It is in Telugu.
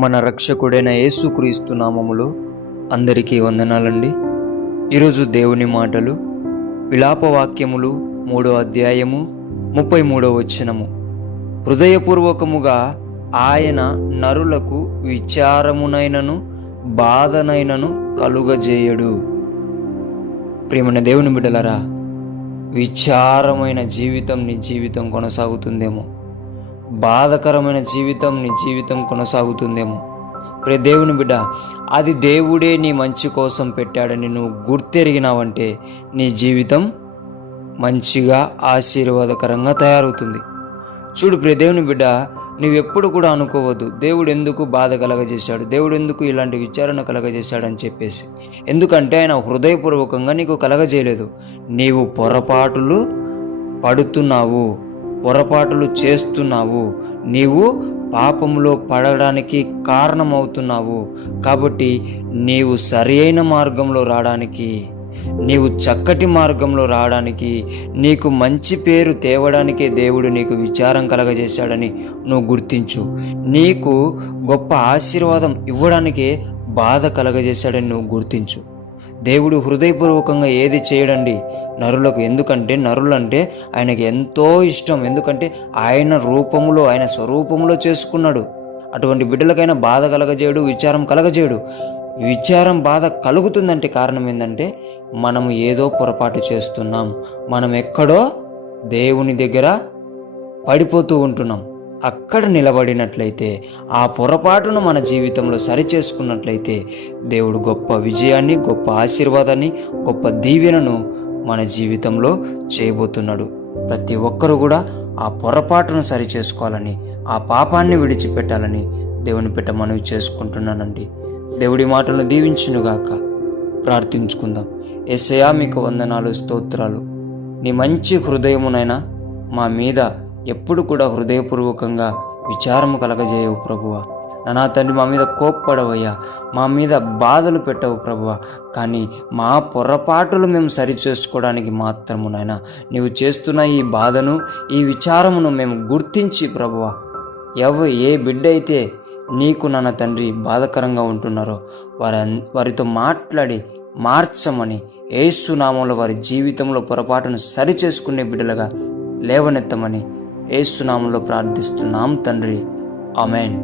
మన రక్షకుడైన యేసుక్రీస్తు నామములో అందరికీ వందనాలండి. ఈరోజు దేవుని మాటలు విలాపవాక్యములు 3వ అధ్యాయము 33వ వచనము. హృదయపూర్వకముగా ఆయన నరులకు విచారమునైనను బాధనైనను కలుగజేయడు. ప్రియమైన దేవుని బిడ్డలారా, విచారమైన జీవితం నీ జీవితం కొనసాగుతుందేమో, బాధకరమైన జీవితం నీ జీవితం కొనసాగుతుందేమో. ప్రియ దేవుని బిడ్డ, అది దేవుడే నీ మంచి కోసం పెట్టాడని నువ్వు గుర్తెరిగినావంటే నీ జీవితం మంచిగా ఆశీర్వాదకరంగా తయారవుతుంది. చూడు ప్రియ దేవుని బిడ్డ, నువ్వెప్పుడు కూడా అనుకోవద్దు దేవుడు ఎందుకు బాధ కలగజేశాడు, దేవుడు ఎందుకు ఇలాంటి విచారణ కలగజేశాడని చెప్పేసి. ఎందుకంటే ఆయన హృదయపూర్వకంగా నీకు కలగజేయలేదు. నీవు పొరపాటులు పడుతున్నావు, పొరపాటులు చేస్తున్నావు, నీవు పాపంలో పడడానికి కారణమవుతున్నావు. కాబట్టి నీవు సరైన మార్గంలో రావడానికి, నీవు చక్కటి మార్గంలో రావడానికి, నీకు మంచి పేరు తేవడానికే దేవుడు నీకు విచారం కలగజేశాడని నువ్వు గుర్తించు. నీకు గొప్ప ఆశీర్వాదం ఇవ్వడానికే బాధ కలగజేశాడని నువ్వు గుర్తించు. దేవుడు హృదయపూర్వకంగా ఏది చేయడండి నరులకు. ఎందుకంటే నరులంటే ఆయనకి ఎంతో ఇష్టం. ఎందుకంటే ఆయన రూపంలో, ఆయన స్వరూపంలో చేసుకున్నాడు. అటువంటి బిడ్డలకైనా బాధ కలగజేయడు, విచారం కలగజేయడు. విచారం బాధ కలుగుతుందంటే కారణం ఏంటంటే మనము ఏదో పొరపాటు చేస్తున్నాం, మనం ఎక్కడో దేవుని దగ్గర పడిపోతూ ఉంటున్నాం. అక్కడ నిలబడినట్లయితే, ఆ పొరపాటును మన జీవితంలో సరిచేసుకున్నట్లయితే దేవుడు గొప్ప విజయాన్ని, గొప్ప ఆశీర్వాదాన్ని, గొప్ప దీవెనను మన జీవితంలో చేయబోతున్నాడు. ప్రతి ఒక్కరూ కూడా ఆ పొరపాటును సరిచేసుకోవాలని, ఆ పాపాన్ని విడిచిపెట్టాలని దేవుని పెట్ట మనవి చేసుకుంటున్నానండి. దేవుడి మాటలను దీవించునుగాక. ప్రార్థించుకుందాం. యేసయ్యా, మీకు వందనాలు, స్తోత్రాలు. నీ మంచి హృదయమునైనా మా మీద ఎప్పుడు కూడా హృదయపూర్వకంగా విచారము కలగజేయవు ప్రభువా. నా తండ్రి, మా మీద కోప్పడవయ్యా, మా మీద బాధలు పెట్టవు ప్రభువా. కానీ మా పొరపాటులు మేము సరిచేసుకోవడానికి మాత్రము నాయనా నీవు చేస్తున్న ఈ బాధను, ఈ విచారమును మేము గుర్తించి ప్రభువా, ఏ బిడ్డ అయితే నీకు నాన్న తండ్రి బాధకరంగా ఉంటున్నారో వారితో మాట్లాడి మార్చమని, యేసు నామంలో వారి జీవితంలో పొరపాటును సరిచేసుకునే బిడ్డలుగా లేవనెత్తమని యేసు నామంలో ప్రార్థిస్తున్నాం తండ్రి. ఆమేన్.